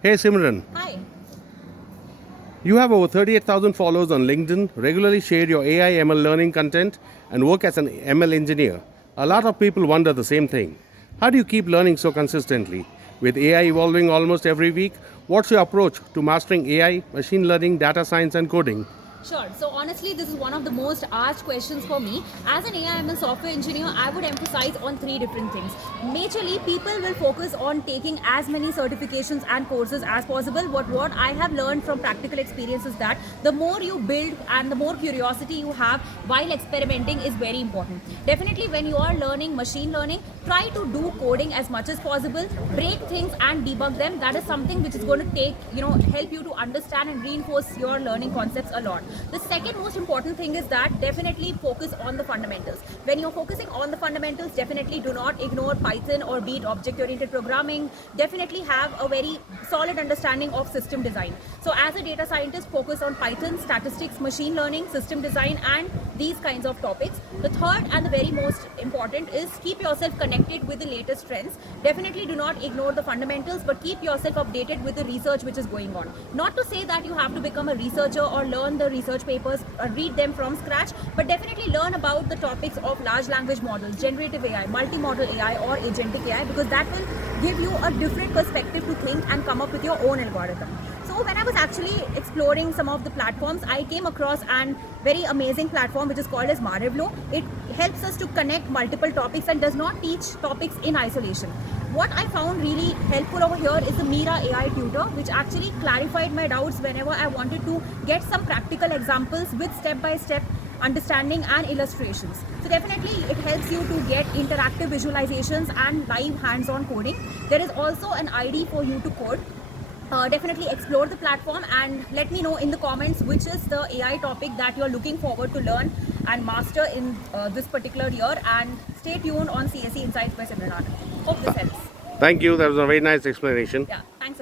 Hey Simran, Hi. you have over 38,000 followers on LinkedIn, regularly share your AI ML learning content, and work as an ML engineer. A lot Yeah. of people wonder the same thing. How do you keep learning so consistently? With AI evolving almost every week, what's your approach to mastering AI, machine learning, data science, and coding? Sure. So honestly, this is one of the most asked questions for me. As an AI/ML software engineer, I would emphasize on three different things. Majorly, people will focus on taking as many certifications and courses as possible. What I have learned from practical experience is that the more you build and the more curiosity you have while experimenting is very important. Definitely, when you are learning machine learning, try to do coding as much as possible. Break things and debug them. That is something which is going to help you to understand and reinforce your learning concepts a lot. The second most important thing is that definitely focus on the fundamentals. When you're focusing on the fundamentals, definitely do not ignore Python or be it object-oriented programming. Definitely have a very solid understanding of system design. So as a data scientist, focus on Python, statistics, machine learning, system design, and these kinds of topics. The third and the very most important is keep yourself connected with the latest trends. Definitely do not ignore the fundamentals, but keep yourself updated with the research which is going on. Not to say that you have to become a researcher or learn the research papers or read them from scratch, but definitely learn about the topics of large language models, generative AI, multimodal AI, or agentic AI, because that will give you a different perspective to think and come up with your own algorithm. So when I was actually exploring some of the platforms, I came across an very amazing platform which is called as Marevlo. It helps us to connect multiple topics and does not teach topics in isolation. What I found really helpful over here is the Mira AI tutor, which actually clarified my doubts whenever I wanted to get some practical examples with step-by-step understanding and illustrations. So definitely it helps you to get interactive visualizations and live hands-on coding. There is also an ID for you to code. Definitely explore the platform and let me know in the comments which is the AI topic that you're looking forward to learn and master in this particular year, and stay tuned on CSE Insights by Simran Anand. Hope this helps. Thank you, that was a very nice explanation. Yeah, thanks.